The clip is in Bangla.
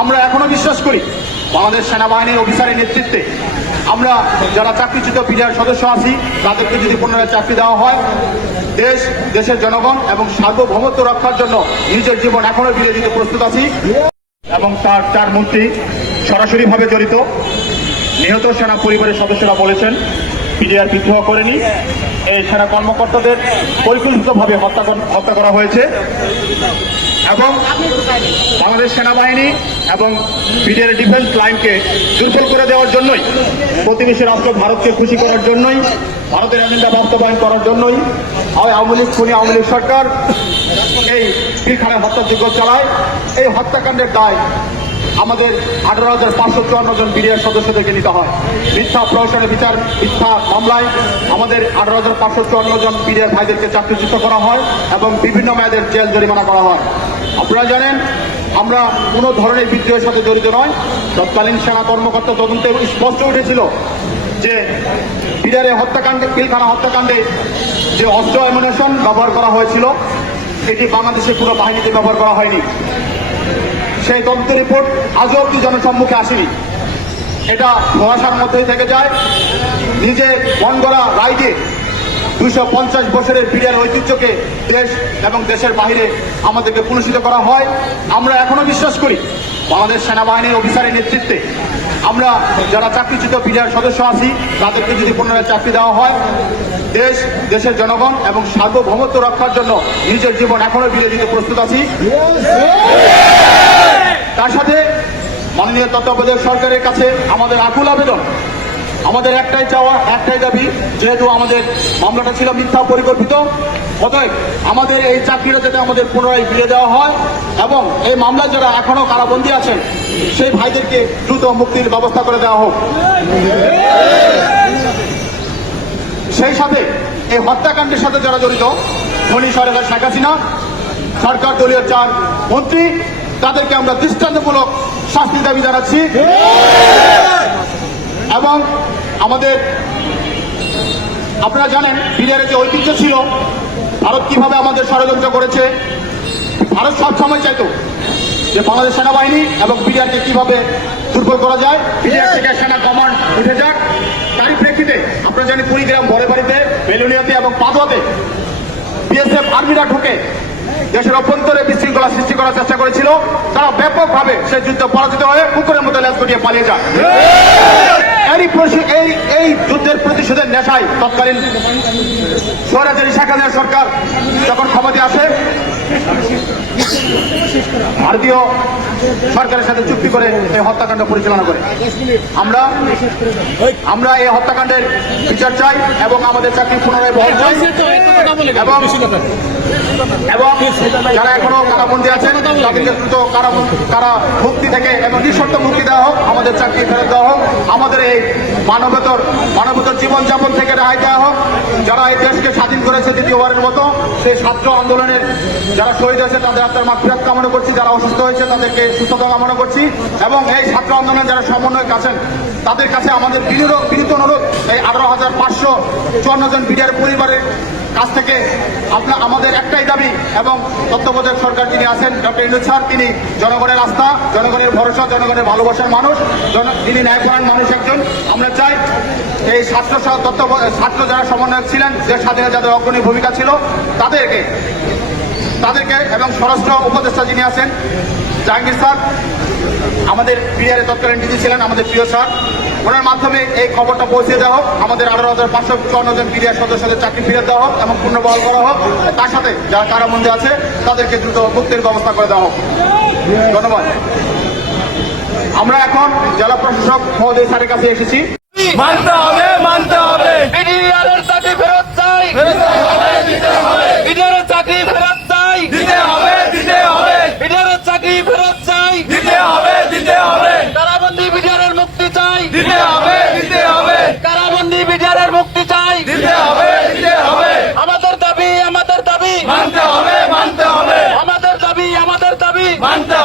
আমরা এখনও বিশ্বাস করি বাংলাদেশ সেনাবাহিনীর অফিসারের নেতৃত্বে আমরা যারা চাকরিচ্যুত পিরিয়ার সদস্য আছি, তাদেরকে যদি পুনরায় চাকরি দেওয়া হয়, দেশ, দেশের জনগণ এবং সার্বভৌমত্ব রক্ষার জন্য নিজের জীবন এখনও দিতে প্রস্তুত আছি। এবং তার চার মন্ত্রী সরাসরিভাবে জড়িত। নিহত সেনা পরিবারের সদস্যরা বলেছেন পিডিআর বিদ্রোহ করেনি। এই সেনা কর্মকর্তাদের পরিকল্পিতভাবে হত্যা হত্যা করা হয়েছে। এবং বাংলাদেশ সেনাবাহিনী এবং বিডিআর ডিফেন্স লাইনকে দুর্বল করে দেওয়ার জন্যই, প্রতিবেশী রাষ্ট্র ভারতকে খুশি করার জন্যই, ভারতের এজেন্ডা বাস্তবায়ন করার জন্যই, আওয়ামী লীগ, খুনি আওয়ামী লীগ সরকার এই পিলখানায় হত্যাযোগ্য চালায়। এই হত্যাকাণ্ডের দায় আমাদের আঠারো হাজার পাঁচশো চুয়ান্ন জন বিডিআর সদস্যদেরকে নিতে হয়। মিথ্যা প্রহসনের বিচার, মিথ্যা মামলায় আমাদের আঠারো হাজার পাঁচশো চুয়ান্ন জন বিডিআর ভাইদেরকে চাকরিচ্যুত করা হয় এবং বিভিন্ন মেয়াদের জেল জরিমানা করা হয়। আপনারা জানেন, আমরা কোনো ধরনের বিদ্রোহের সাথে জড়িত নয়। তৎকালীন সেনা কর্মকর্তা তদন্তে স্পষ্ট উঠেছিল যে বিডিআর হত্যাকাণ্ডে, পিলখানা হত্যাকাণ্ডে যে অস্ত্র অ্যামুনেশন ব্যবহার করা হয়েছিল, এটি বাংলাদেশের পুরো বাহিনীতে ব্যবহার করা হয়নি। সেই তদন্ত রিপোর্ট আজও অব্দি জনসম্মুখে আসেনি। এটা ধোঁয়াশার মধ্যেই থেকে যায়। নিজে মন গড়া রায় দুইশো পঞ্চাশ বছরের বিড়ের ঐতিহ্যকে দেশ এবং দেশের বাইরে আমাদেরকে পুনঃসিত করা হয়। আমরা এখনও বিশ্বাস করি, বাংলাদেশ সেনাবাহিনীর অফিসারের নেতৃত্বে আমরা যারা চাকরিচ্যুত বিডিআর সদস্য আছি, তাদেরকে যদি পুনরায় চাকরি দেওয়া হয়, দেশ, দেশের জনগণ এবং সার্বভৌমত্ব রক্ষার জন্য নিজের জীবন এখনও বিলিয়ে দিতে প্রস্তুত আছি। তার সাথে মাননীয় তত্ত্বাবধায়ক সরকারের কাছে আমাদের আকুল আবেদন আমাদের একটাই চাওয়া, একটাই দাবি, যেহেতু আমাদের মামলাটা ছিল মিথ্যা পরিকল্পিত, অতএব আমাদের এই চাকরিটা যাতে আমাদের পুনরায় ফিরে দেওয়া হয় এবং এই মামলায় যারা এখনও কারাবন্দী আছেন, সেই ভাইদেরকে দ্রুত মুক্তির ব্যবস্থা করে দেওয়া হোক। সেই সাথে এই হত্যাকাণ্ডের সাথে যারা জড়িত, ধনী সরকার শেখ হাসিনা, সরকার দলীয় চার মন্ত্রী, তাদেরকে আমরা দৃষ্টান্তমূলক শাস্তি দাবি জানাচ্ছি। এবং আমাদের, আপনারা জানেন বিরিয়ারের যে ঐতিহ্য ছিল, ভারত কীভাবে আমাদের ষড়যন্ত্র করেছে, ভারত সবসময় চাইতো যে বাংলাদেশ সেনাবাহিনী এবং বিডিআরকে কীভাবে দুর্বল করা যায়। বিডিআর থেকে সেনা কমান্ড উঠে যাক। তারই প্রেক্ষিতে, আপনারা জানি কুড়িগ্রাম বড় বাড়িতে, বেলুনিয়াতে এবং পাদুয়াতে বিএসএফ আর্মিরা ঢুকে দেশের অভ্যন্তরে বিশৃঙ্খলা সৃষ্টি করার চেষ্টা করেছিল। তারা ব্যাপকভাবে সেই যুদ্ধ পরাজিত হয়ে কুকুরের মতো লেজ গুটিয়ে পালিয়ে যায়। এরই এই এই যুদ্ধের প্রতিশোধের নেশায় তৎকালীন স্বরাজের শেখ হাসিনা সরকার। যখন ক্ষমতায় আসে ভারতীয় সরকারের সাথে চুক্তি করে এই হত্যাকাণ্ড পরিচালনা করে। আমরা আমরা এই হত্যাকাণ্ডের বিচার চাই এবং আমাদের চাকরি পুনরায় বহাল চাই। এবং এবং যারা এখনও কারাবন্দী আছেন, তাদেরকে দ্রুত কারা কারা মুক্তি থেকে এবং নিঃশর্ত মুক্তি দেওয়া হোক, আমাদের চাকরি ফেরত দেওয়া হোক, আমাদের এই মানবতর মানবতর জীবনযাপন থেকে রেহাই দেওয়া হোক। যারা এই দেশকে স্বাধীন করেছে দ্বিতীয়বারের মতো সেই ছাত্র আন্দোলনের যারা শহীদ হয়েছে, তাদের আত্মার মাফিরাত কামনা করছি। যারা অসুস্থ হয়েছে, তাদেরকে সুস্থতা কামনা করছি। এবং এই ছাত্র আন্দোলনের যারা সমন্বয়ক আছেন, তাদের কাছে আমাদের বিনীত অনুরোধ, এই আঠারো হাজার পাঁচশো চুয়ান্ন জন বিডিআর পরিবারের কাছ থেকে আপনার, আমাদের একটাই দাবি এবং তত্ত্বাবধায়ক সরকার যিনি আছেন, ডক্টর ইন্দু স্যার, তিনি জনগণের আস্থা, জনগণের ভরসা, জনগণের ভালোবাসার মানুষ যিনি ন্যায়পরায়ণ মানুষ একজন। আমরা চাই এই ছাত্র তত্ত্ব ছাত্র যারা সমন্বয়ক ছিলেন, যে স্বাধীনে যাদের অগ্রণী ভূমিকা ছিল, তাদেরকে তাদেরকে এবং স্বরাষ্ট্র উপদেষ্টা যিনি আছেন, জাহাঙ্গীর স্যার আমাদের প্রিয়ারে তৎকালীন ডিজি ছিলেন আমাদের প্রিয় স্যার। ওনার মাধ্যমে এই খবরটা পৌঁছে দেওয়া হোক আমাদের আঠারো হাজার পাঁচশো চুয়ান্ন জন প্রিয়ার সদস্যদের চাকরি ফিরে দেওয়া হোক এবং পুনর্বহাল করা হোক। তার সাথে যারা কারাবন্দী আছে তাদেরকে দ্রুত মুক্তির ব্যবস্থা করে দেওয়া হোক। ধন্যবাদ। আমরা এখন জেলা প্রশাসক মহোদয় স্যারের কাছে এসেছি। মানতে হবে মানতে হবে। ফেরত চাই। দাবি। মানতে